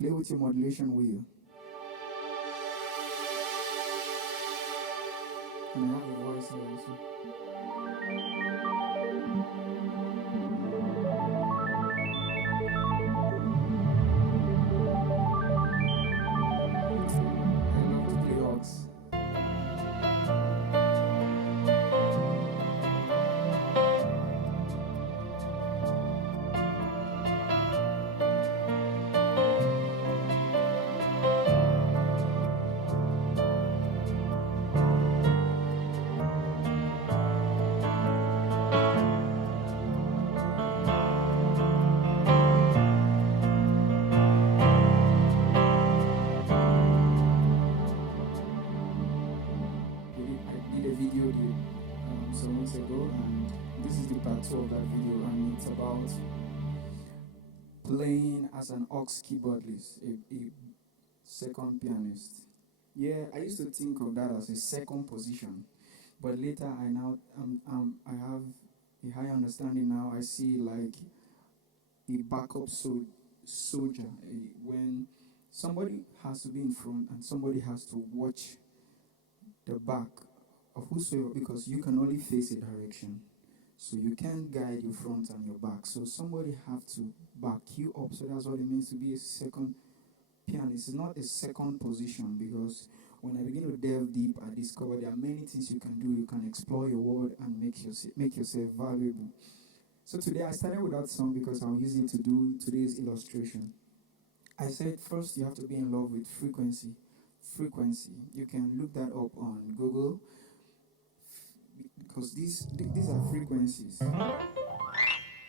Play with your modulation wheel. And I have a voice here also. I love to play aux. I did a video some weeks ago, and this is the part 2 of that video, and it's about playing as an aux keyboardist, a second pianist. Yeah, I used to think of that as a second position, but later I have a high understanding now. I see like a backup soldier when somebody has to be in front and somebody has to watch the back of whosoever, because you can only face a direction, so you can't guide your front and your back, so somebody have to back you up. So that's what it means to be a second pianist. It's not a second position, because when I begin to delve deep, I discover there are many things you can do. You can explore your world and make yourself valuable. So today I started with that song because I'll use it to do today's illustration. I said first you have to be in love with frequency. Frequency. You can look that up on Google, because these are frequencies.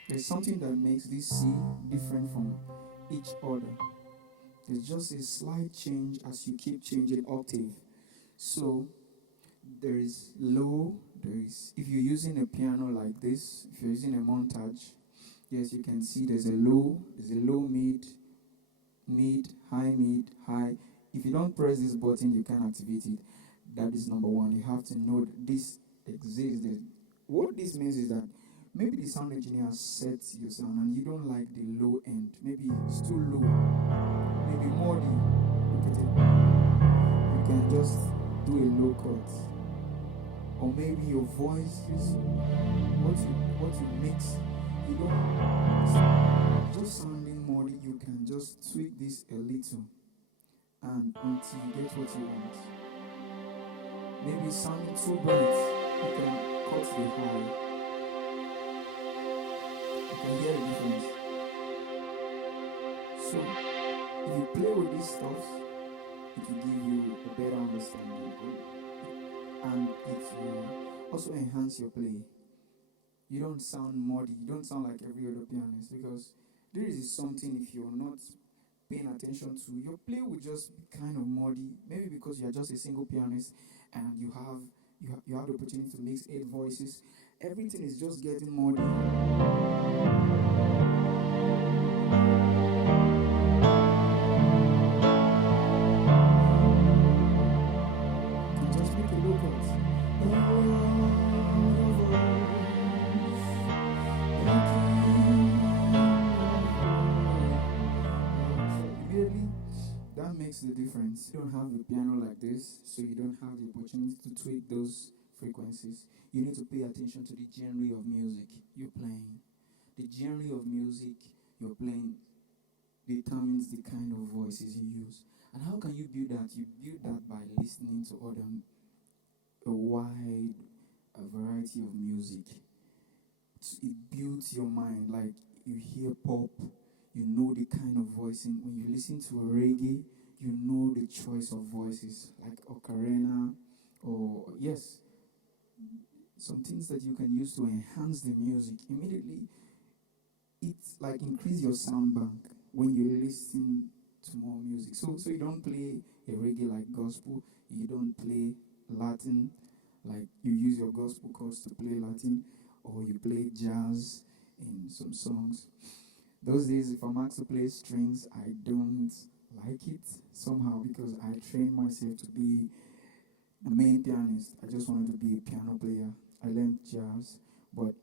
There's something that makes this C different from each other. There's just a slight change as you keep changing octave. So there is low, if you're using a piano like this, if you're using a montage, yes, you can see there's a low, mid, high. If you don't press this button, you can't activate it. That is number one. You have to know that this exists. What this means is that maybe the sound engineer sets your sound and you don't like the low end. Maybe it's too low. Maybe more look at it. You can just do a low cut. Or maybe your voice is what you mix. You don't just sounding more. You can just tweak this a little, and until you get what you want. Maybe it's sounding too bright. You can cut the high. You can hear the difference. So if you play with these stuff, it will give you a better understanding, and it will also enhance your play. You don't sound muddy. You don't sound like every other pianist, because there is something, if you're not paying attention to, your play will just be kind of muddy. Maybe because you are just a single pianist and you have the opportunity to mix 8 voices. Everything is just getting muddy. Just make a look at that makes the difference. You don't have the piano like this, so you don't have the opportunity to tweak those frequencies. You need to pay attention to the genre of music you're playing. The genre of music you're playing determines the kind of voices you use. And how can you build that? You build that by listening to a wide variety of music. It builds your mind. Like, you hear pop, you know the kind of voicing. When you listen to a reggae, you know the choice of voices, like ocarina, or yes, some things that you can use to enhance the music. Immediately, it's like increase your sound bank when you listen to more music. So you don't play a reggae like gospel, you don't play Latin, like you use your gospel chords to play Latin, or you play jazz in some songs. Those days, if I'm asked to play strings, I don't like it somehow, because I trained myself to be a main pianist. I just wanted to be a piano player. I learned jazz, but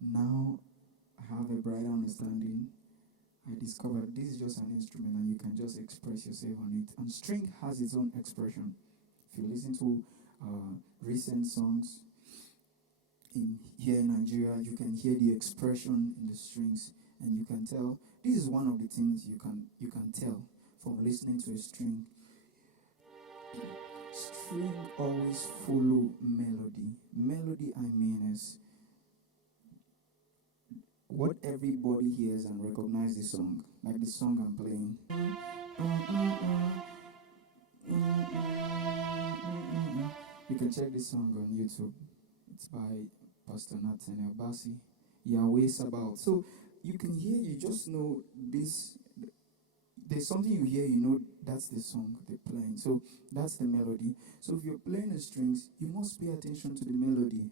now I have a brighter understanding. I discovered this is just an instrument and you can just express yourself on it. And string has its own expression. If you listen to recent songs here in Nigeria, you can hear the expression in the strings, and you can tell. This is one of the things you can tell from listening to a string. String always follow melody. Melody, I mean, is what everybody hears and recognizes the song, like the song I'm playing. You can check this song on YouTube. It's by Pastor Nathaniel Bassi, Yahweh Sabaoth. So you can hear, you just know this. There's something you hear, you know that's the song they're playing. So that's the melody. So if you're playing the strings, you must pay attention to the melody,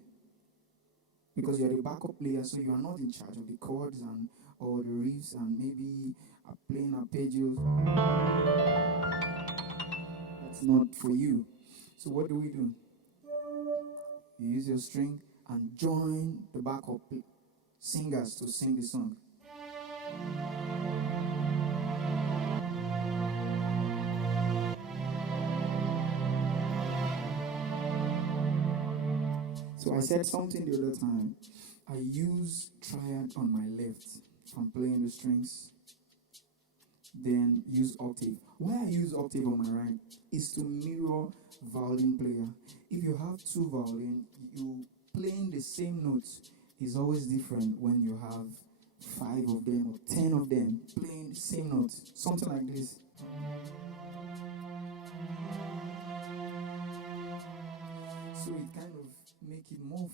because you're the backup player, so you are not in charge of the chords and or the riffs and maybe playing arpeggios. That's not for you. So what do? You use your string and join the backup singers to sing the song. So I said something the other time. I use triad on my left if I'm playing the strings. Then use octave. Why I use octave on my right is to mirror violin player. If you have two violin, you playing the same notes is always different when you have 5 of them or 10 of them playing the same notes. Something like this. So it kind of make it more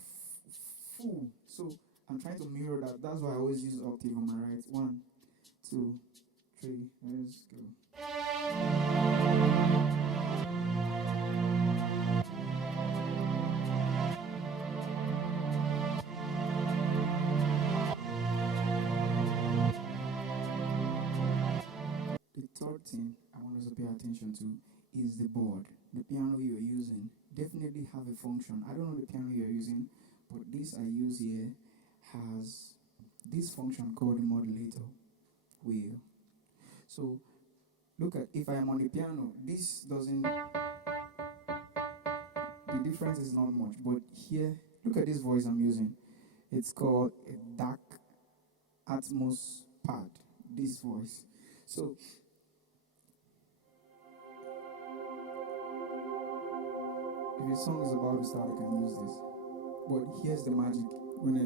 full. So I'm trying to mirror that. That's why I always use octave on my right. 1, 2, 3. Let's go. The third thing I want us to pay attention to is the board. The piano you're using definitely have a function. I don't know the piano you're using, but this I use here has this function called the modulator wheel. So look at, if I am on the piano, this doesn't, the difference is not much, but here, look at this voice I'm using. It's called a dark Atmos pad, this voice. So if a song is about to start, I can use this. But here's the magic. When I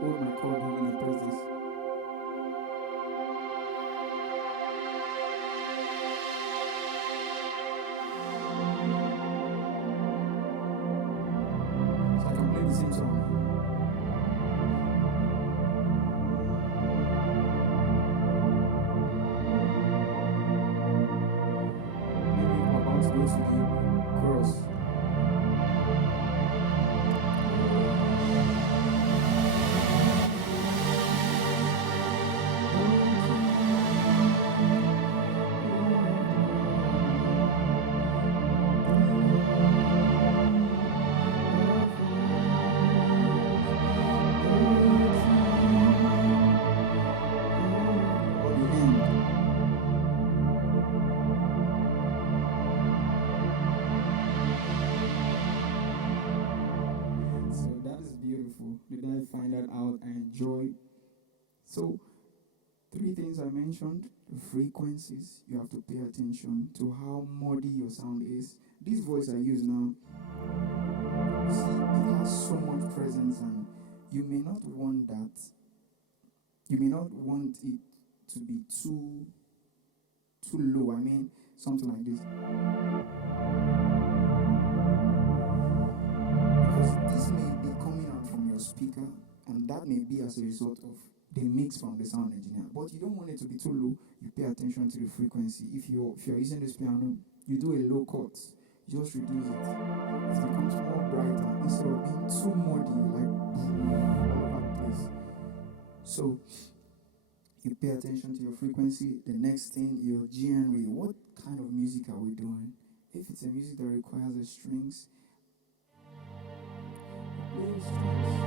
hold my chord down and I press this, so I can play the same song. Maybe I'm about to go to the chorus. Did I find that out? I enjoy. So, 3 things I mentioned: the frequencies. You have to pay attention to how muddy your sound is. This voice I use now, you see, it has so much presence, and you may not want that. You may not want it to be too low. I mean, something like this. Because this may be coming out from your speaker, and that may be as a result of the mix from the sound engineer. But you don't want it to be too low. You pay attention to the frequency. If you're using this piano, you do a low cut. You just reduce it. It becomes more brighter instead of being too muddy, like all over the place. So you pay attention to your frequency. The next thing, your genre. What kind of music are we doing? If it's a music that requires the strings, play the strings.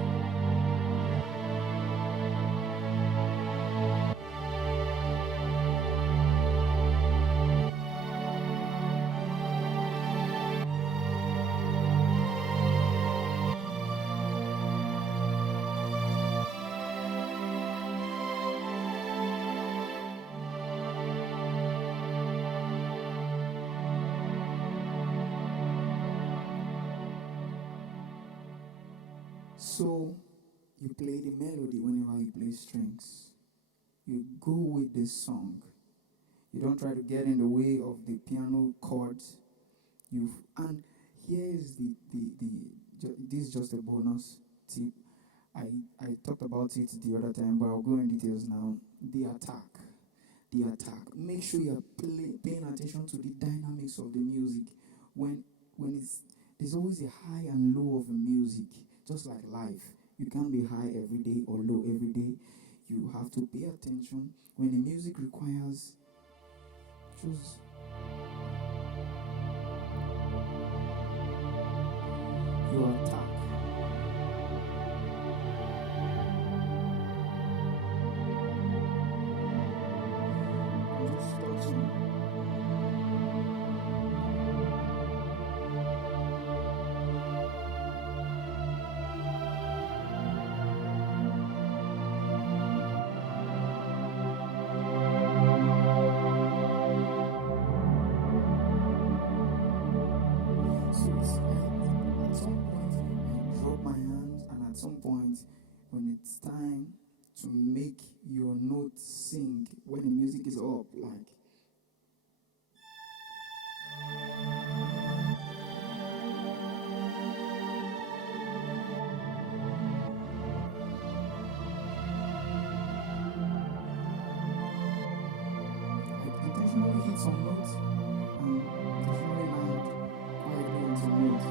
So you play the melody whenever you play strings. You go with the song. You don't try to get in the way of the piano chords. And here's this is just a bonus tip. I I talked about it the other time, but I'll go in details now. The attack. The attack. Make sure you're paying attention to the dynamics of the music. When when it's there's always a high and low of the music, just like life. You can't be high every day or low every day. You have to pay attention when the music requires just your attack. Just touching. So at some point I drop my hands, and at some point when it's time to make your notes sing, when the music is up, like intentionally hit some notes and intentionally land quietly on some notes.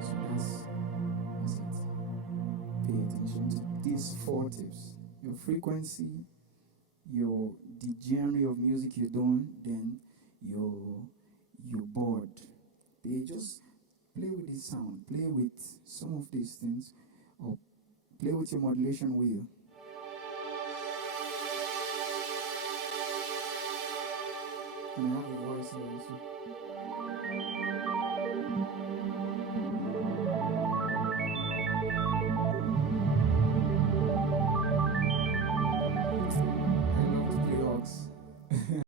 So that's it. Pay attention to these four tips: your frequency, your the genre of music you're doing, then your your board. They just play with the sound, play with some of these things, or play with your modulation wheel. And I have a voice here also.